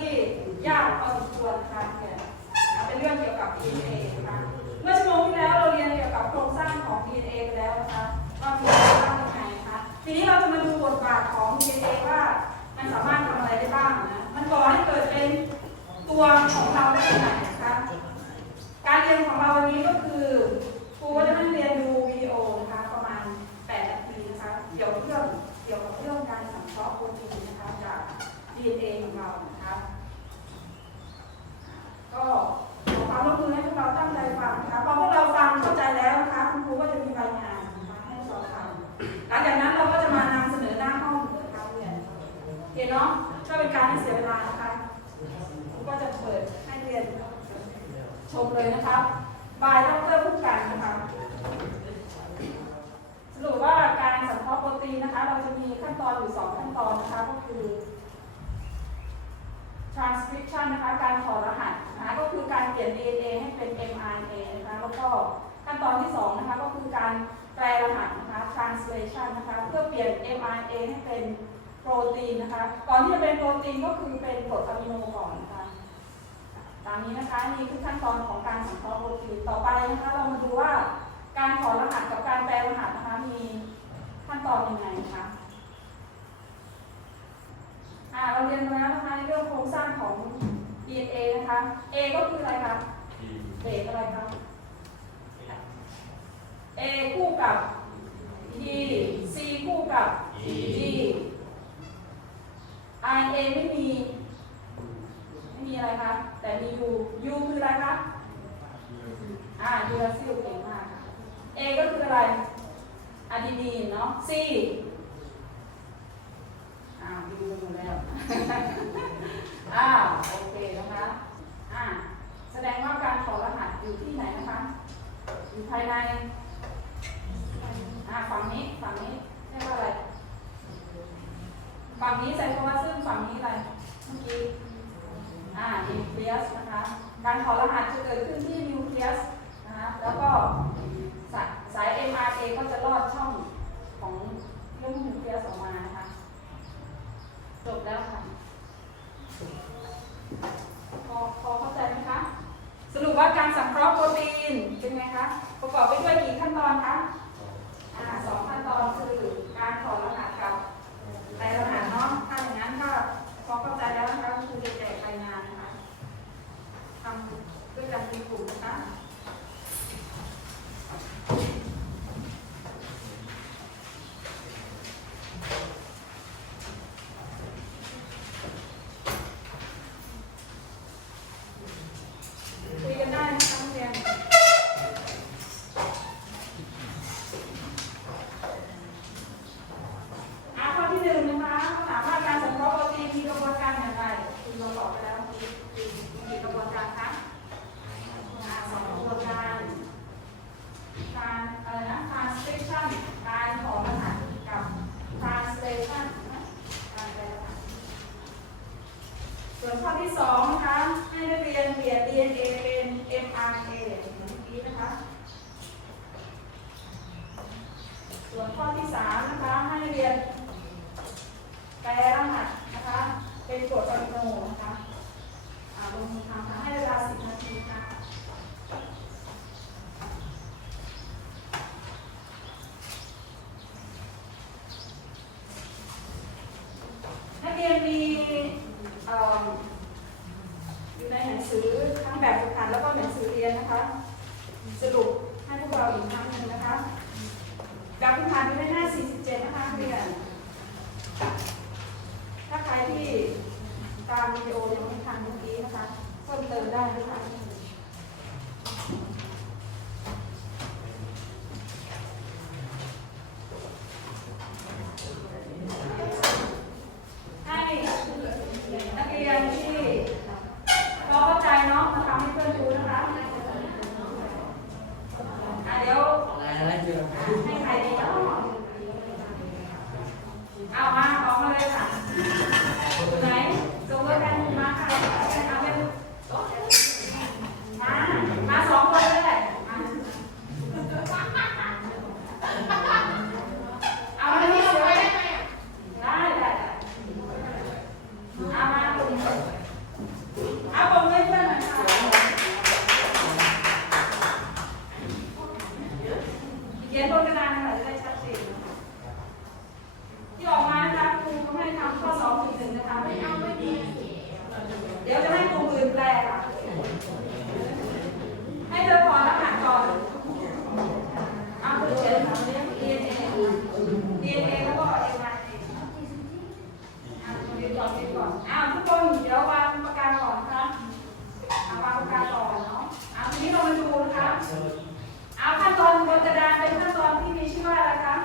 ที่ยากพอสมควรนะคะเรียนนะเป็นเรื่องเกี่ยวกับ DNA นะคะเมื่อชั่วโมงที่แล้วเราเรียนเกี่ยวกับโครงสร้างของ DNA ไปแล้วนะคะว่ามีโครงสร้างยังไงนะคะทีนี้เราจะมาดูบทบาทของ DNA ว่ามันสามารถทำอะไรได้บ้างนะมันก่อให้เกิดเป็นตัวของเราได้ยังไงนะคะการเรียนของเราวันนี้ก็คือ เคเนาะก็เป็นการไม่เสียเวลานะคะครูก็จะเปิดให้เรียนชมเลยนะคะบายดรผู้กันนะคะสรุปว่าการสังเคราะห์โปรตีนนะคะ เราจะมีขั้นตอนอยู่ 2 ขั้นตอนนะคะ ก็คือ transcription นะคะ การถอดรหัสนะคะก็คือการเปลี่ยน DNA ให้เป็น mRNA นะคะแล้วก็ขั้นตอนที่ 2 นะคะ ก็คือการแปลรหัสนะคะ translation นะคะ เพื่อเปลี่ยน mRNA ให้เป็น รตีนนะคะ ก่อนที่จะเป็นโปรตีนก็คือเป็นกรดอะมิโนก่อนนะคะ ตามนี้นะคะนี่คือขั้นตอนของการสังเคราะห์โปรตีน ต่อไปนะคะ เรามาดูว่าการถอดรหัสกับการแปลรหัสนะคะมีขั้นตอนยังไงนะคะอ่าเราเรียนมาแล้วนะคะในเรื่องโครงสร้างของ DNA นะคะ A ก็คืออะไรคะเบสอะไรคะ A คู่กับ T C คู่กับ G RNA ไม่มี ไม่มีอะไรคะ แต่มี U U คืออะไรคะ อ่ายูราซิลเก่งมากค่ะ A ก็คืออะไรอะดีนีนเนาะ C อ่าดูหมดแล้ว อ้าวโอเคนะคะ อ่าแสดงว่าการถอรหัสอยู่ที่ไหนนะคะ อยู่ภายใน อ่าฝั่งนี้ฝั่งนี้เรียกว่าอะไร ฝั่งนี้ใส่คำว่าซึ่งฝั่งนี้อะไรเมื่อกี้อ่านิวเคลียสนะคะ การถอดรหัสจะเกิดขึ้นที่นิวเคลียสนะคะแล้วก็สายสาย mRNA ก็จะลอดช่องของเรื่องนิวเคลียสออกมานะคะ จบแล้วค่ะ พอพอเข้าใจไหมคะ สรุปว่าการสังเคราะห์โปรตีนเป็นไงคะ ประกอบไปด้วยกี่ขั้นตอนคะ อ่าสองขั้นตอนคือการถอดรหัสกับ ในรหัสเนาะถ้าอย่างนั้นก็พอเข้าใจแล้วนะคะก็คือจะแจกรายงานนะคะทำด้วยกันเป็นกลุ่มนะคะคุยกันได้นะคะนักเรียน อ่าข้อที่หนึ่งนะคะเขาถามว่าการสังเคราะห์โปรตีนมีกระบวนการอย่างไรคุณเราตอบไปแล้วเมื่อกี้มีกี่กระบวนการคะอ่าสองกระบวนการ การอะไรนะ transcription การถอดรหัสกับ translation นะการแปลรหัส ส่วนข้อที่สองนะคะให้นักเรียนเปลี่ยน DNA เป็น mRNA เหมือนเมื่อกี้นะคะ ส่วนข้อที่สามนะคะให้เรียนแปลรหัสนะคะ เป็นกรดอะมิโนนะคะอาลงมือทำค่ะให้เวลาสิบนาทีค่ะนักเรียนมีเอ่ออยู่ในหนังสือทั้งแบบฝึกหัดแล้วก็หนังสือเรียนนะคะ สรุปให้พวก เราอีกครั้งหนึ่งนะคะแบบฝึกหัดอยู่ในหน้า 47 นะคะเรียนถ้าใครที่ตามวิดีโอยังไม่ทันเมื่อกี้นะคะเพิ่มเติมได้นะคะให้นักเรียนที่พอเข้าใจเนาะมาทำให้เพื่อนดูนะ เอาขั้นตอนบนกระดานเป็นขั้นตอนที่มีชื่อว่าอะไรคะ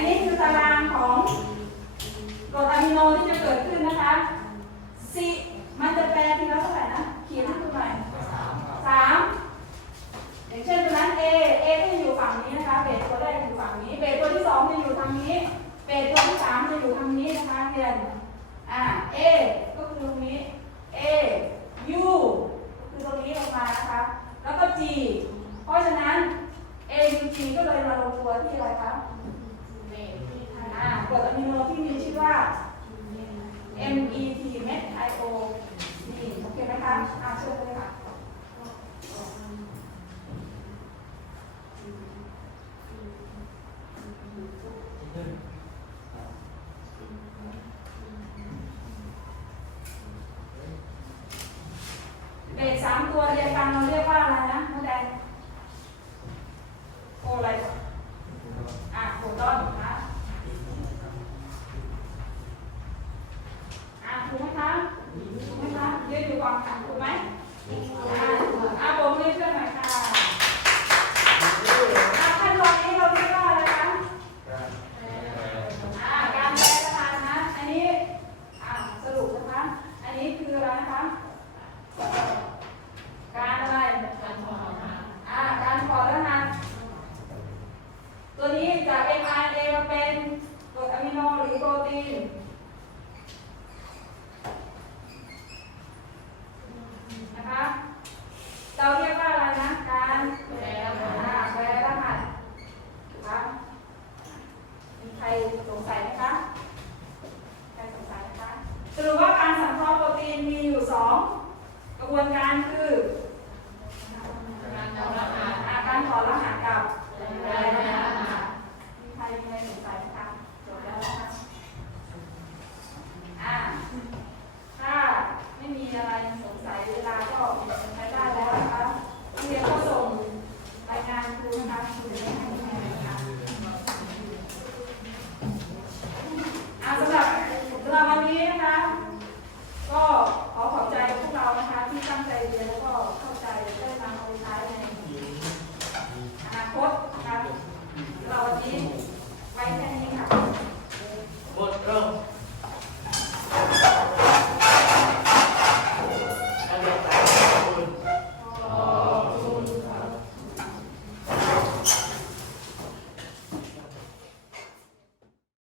ันนี้คือตารางของกรดอะมิโนที่จะเกิดขึ้นนะคะสิมันจะแปลทีละเท่าไหร่นะเขียนให้ดูหน่อยสามอย่างเช่นตรงนั้น A A ก็จอยู่ฝั่งนี้นะคะ เบสตัวแรกอยู่ฝั่งนี้ เบสตัวที่สองจะอยู่ทางนี้ เบสตัวที่สามจะอยู่ทางนี้นะคะเรียนอ่า A ก็คือตรงนี้ สงสัยไหมคะ ใครสงสัยนะคะสรุปว่าการสังเคราะห์โปรตีนมีอยู่ 2 กระบวนการคือ